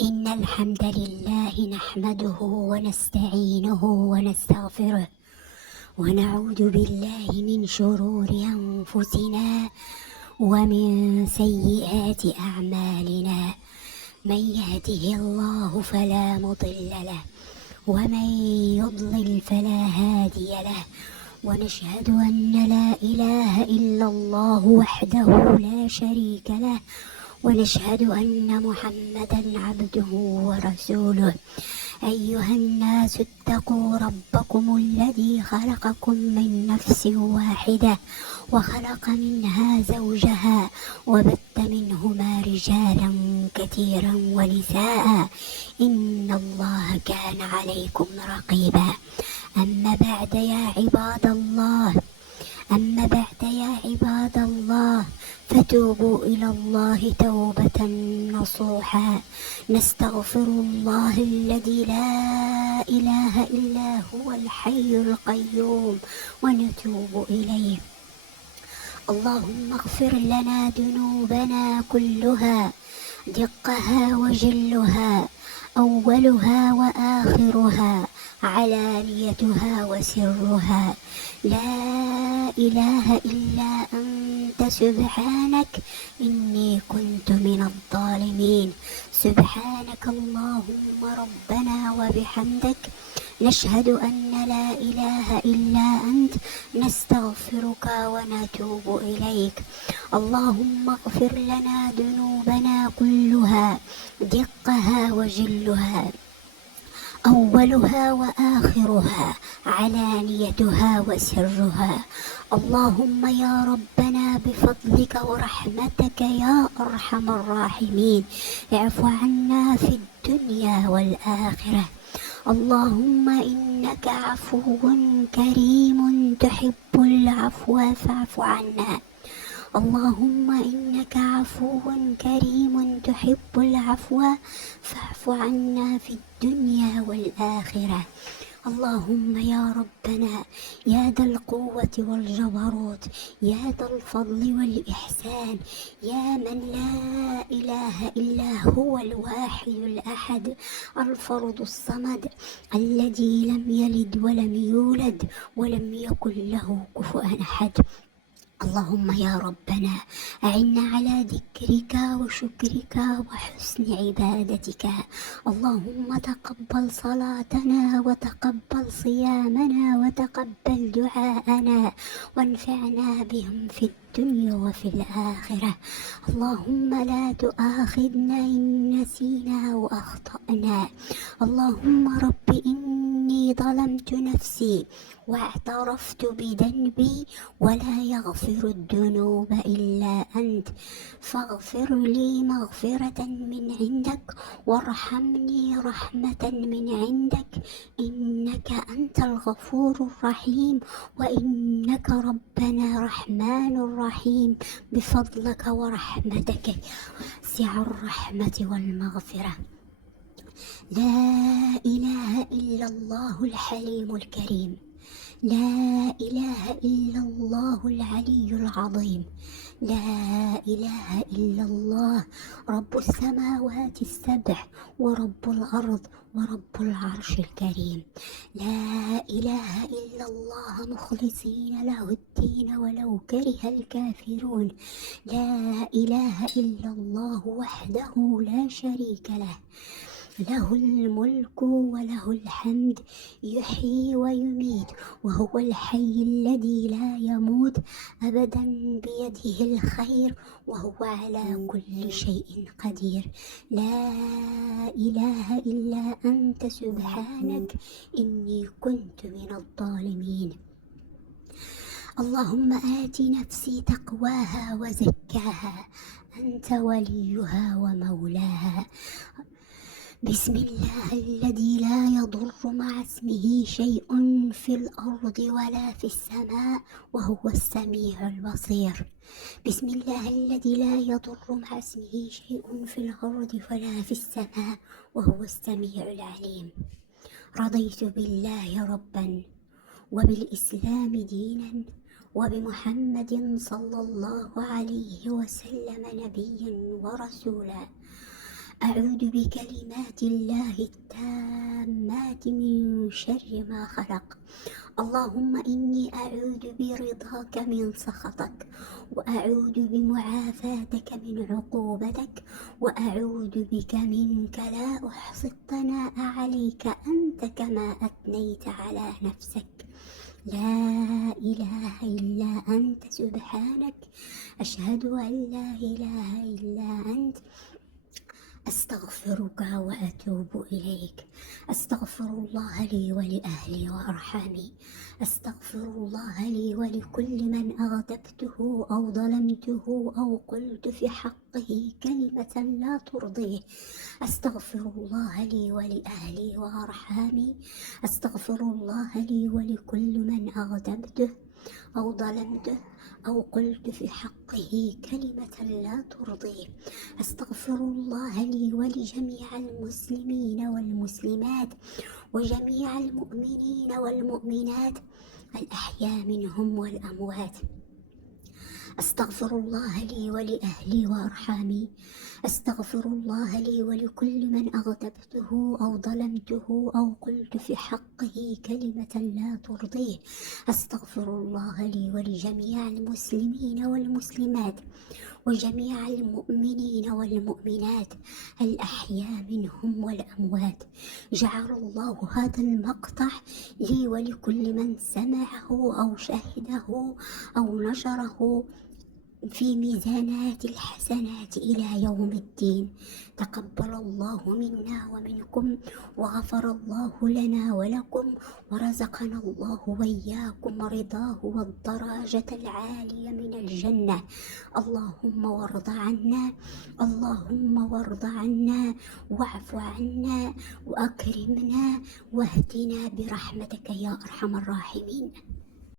إن الحمد لله نحمده ونستعينه ونستغفره ونعوذ بالله من شرور أنفسنا ومن سيئات أعمالنا. من يهده الله فلا مضل له ومن يضلل فلا هادي له، ونشهد أن لا إله إلا الله وحده لا شريك له، ونشهد أن محمدا عبده ورسوله. أيها الناس اتقوا ربكم الذي خلقكم من نفس واحدة وخلق منها زوجها وبث منهما رجالا كثيرا ونساء. إن الله كان عليكم رقيبا. أما بعد يا عباد الله فتوبوا إلى الله توبة نصوحا. نستغفر الله الذي لا إله إلا هو الحي القيوم ونتوب إليه. اللهم اغفر لنا ذنوبنا كلها، دقها وجلها، أولها وآخرها، علانيتها وسرها. لا إله إلا أنت سبحانك إني كنت من الظالمين. سبحانك اللهم ربنا وبحمدك، نشهد أن لا إله إلا أنت، نستغفرك ونتوب إليك. اللهم اغفر لنا ذنوبنا كلها، دقها وجلها، أولها وآخرها، علانيتها وسرها. اللهم يا ربنا بفضلك ورحمتك يا أرحم الراحمين اعف عنا في الدنيا والآخرة. اللهم إنك عفو كريم تحب العفو فاعف عنا. اللهم إنك عفو كريم تحب العفو فاعف عنا في الدنيا والآخرة. اللهم يا ربنا يا ذا القوة والجبروت، يا ذا الفضل والإحسان، يا من لا إله إلا هو الواحد الأحد الفرد الصمد الذي لم يلد ولم يولد ولم يكن له كفوا أحد. اللهم يا ربنا أعنا على ذكرك وشكرك وحسن عبادتك. اللهم تقبل صلاتنا وتقبل صيامنا وتقبل دعاءنا وانفعنا بهم في الدنيا وفي الآخرة. اللهم لا تؤاخذنا إن نسينا وأخطأنا. اللهم رب إني ظلمت نفسي واعترفت بذنبي ولا يغفر الذنوب إلا أنت، فاغفر لي مغفرة من عندك وارحمني رحمة من عندك، إنك أنت الغفور الرحيم، وإنك ربنا رحمن رحيم بفضلك ورحمتك سع الرحمة والمغفرة. لا إله إلا الله الحليم الكريم، لا إله إلا الله العلي العظيم، لا إله إلا الله رب السماوات السبع ورب الأرض ورب العرش الكريم. لا إله إلا الله مخلصين له الدين ولو كره الكافرون. لا إله إلا الله وحده لا شريك له، له الملك وله الحمد يحيي ويميت وهو الحي الذي لا يموت أبدا، بيده الخير وهو على كل شيء قدير. لا إله إلا أنت سبحانك إني كنت من الظالمين. اللهم آت نفسي تقواها وزكاها أنت وليها ومولاها. بسم الله الذي لا يضر مع اسمه شيء في الأرض ولا في السماء وهو السميع البصير. بسم الله الذي لا يضر مع اسمه شيء في الأرض ولا في السماء وهو السميع العليم. رضيت بالله ربا وبالإسلام دينا وبمحمد صلى الله عليه وسلم نبيا ورسولا. أعوذ بكلمات الله التامات من شر ما خلق. اللهم إني أعوذ برضاك من سخطك، وأعوذ بمعافاتك من عقوبتك، وأعوذ بك منك لا أحصي الثناء عليك أنت كما أثنيت على نفسك. لا إله إلا أنت سبحانك، أشهد أن لا إله إلا أنت، أستغفرك وأتوب إليك. أستغفر الله لي ولأهلي وأرحامي. أستغفر الله لي ولكل من أغضبته أو ظلمته أو قلت في حقه كلمة لا ترضيه. أستغفر الله لي ولأهلي وأرحامي. أستغفر الله لي ولكل من أغضبته أو ظلمته أو قلت في حقه كلمة لا ترضيه. أستغفر الله لي ولجميع المسلمين والمسلمات وجميع المؤمنين والمؤمنات الأحياء منهم والأموات. أستغفر الله لي ولأهلي وأرحامي. أستغفر الله لي ولكل من أغضبته أو ظلمته أو قلت في حقه كلمة لا ترضيه. أستغفر الله لي ولجميع المسلمين والمسلمات وجميع المؤمنين والمؤمنات الأحياء منهم والأموات. جعل الله هذا المقطع لي ولكل من سمعه أو شاهده أو نشره في ميزانات الحسنات إلى يوم الدين. تقبل الله منا ومنكم، وغفر الله لنا ولكم، ورزقنا الله وإياكم رضاه والدرجة العالية من الجنة. اللهم وارض عنا، اللهم وارض عنا، واعف عنا، وأكرمنا، واهدنا برحمتك يا أرحم الراحمين.